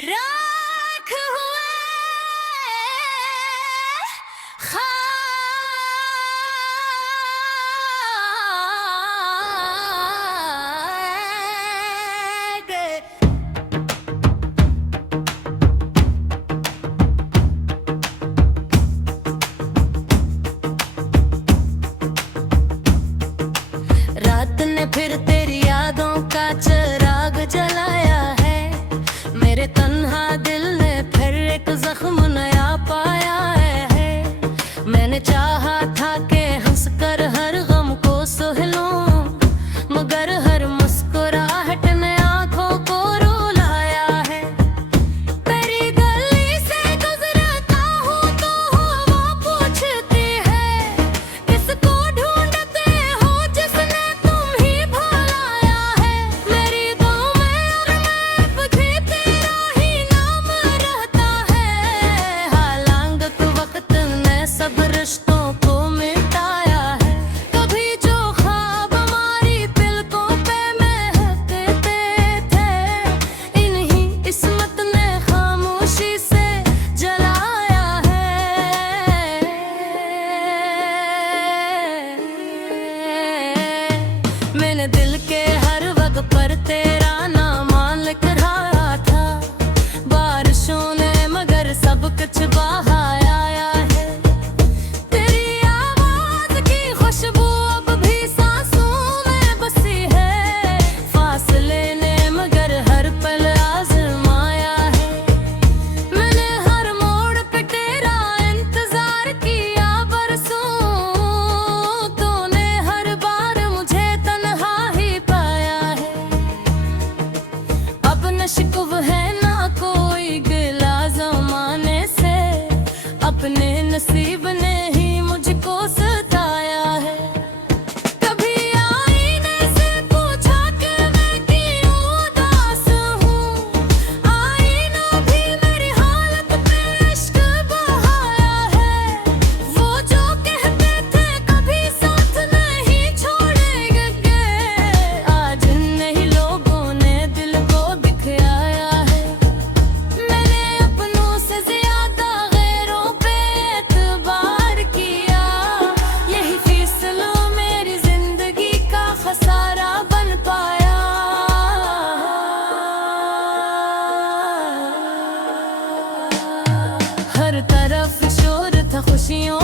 राख हुए रात ने फिर तेरी यादों का चिराग जलाया है। मेरे तन्हा दिल ने फिर एक जख्म नया पाया है। मैंने चाहा था कि हंसकर हर गम को सह लूं, मगर हर मुस्कुराहट ने आंखों को रुलाया है। तेरी गली से गुजरता हूँ तो हवा पूछती है, किसको ढूंढते हो जिसने तुम ही भुलाया है। मेरी दुआएं और महब भी तेरा ही नाम रहता है। हालांकि वक्त ने सब रिश्तों को मिटाया है। कभी जो ख्वाब हमारी तिलकों पे महकते थे, इन्हीं किस्मत ने खामोशी से जलाया है। मैंने दिल के हर वक्त पर तेरा नाम लिख रहा था। बारिशों ने मगर सब कुछ बहाया है। तेरी आवाज की खुशबू अब भी सांसों में बसी है। फासले ने मगर हर पल आजमाया है। मैंने हर मोड़ पे तेरा इंतजार किया बरसों, तूने हर बार मुझे तन्हा ही पाया है। अब न शिकव है ना कोई गिला ज़माने से, अपने नसीब ने ही मुझको सताया है। कभी आईने से पूछा कि मैं क्यों उदास हूँ, आईना भी मेरी हालत पे इश्क बहाया है। वो जो कहते थे कभी साथ नहीं छोड़ेंगे, आज नहीं लोगों ने दिल को दिखाया है। मैंने अपनों से ज्यादा गैरों पे एतबार किया, यही फैसला मेरी जिंदगी का खसारा बन पाया। हर तरफ शोर था खुशियों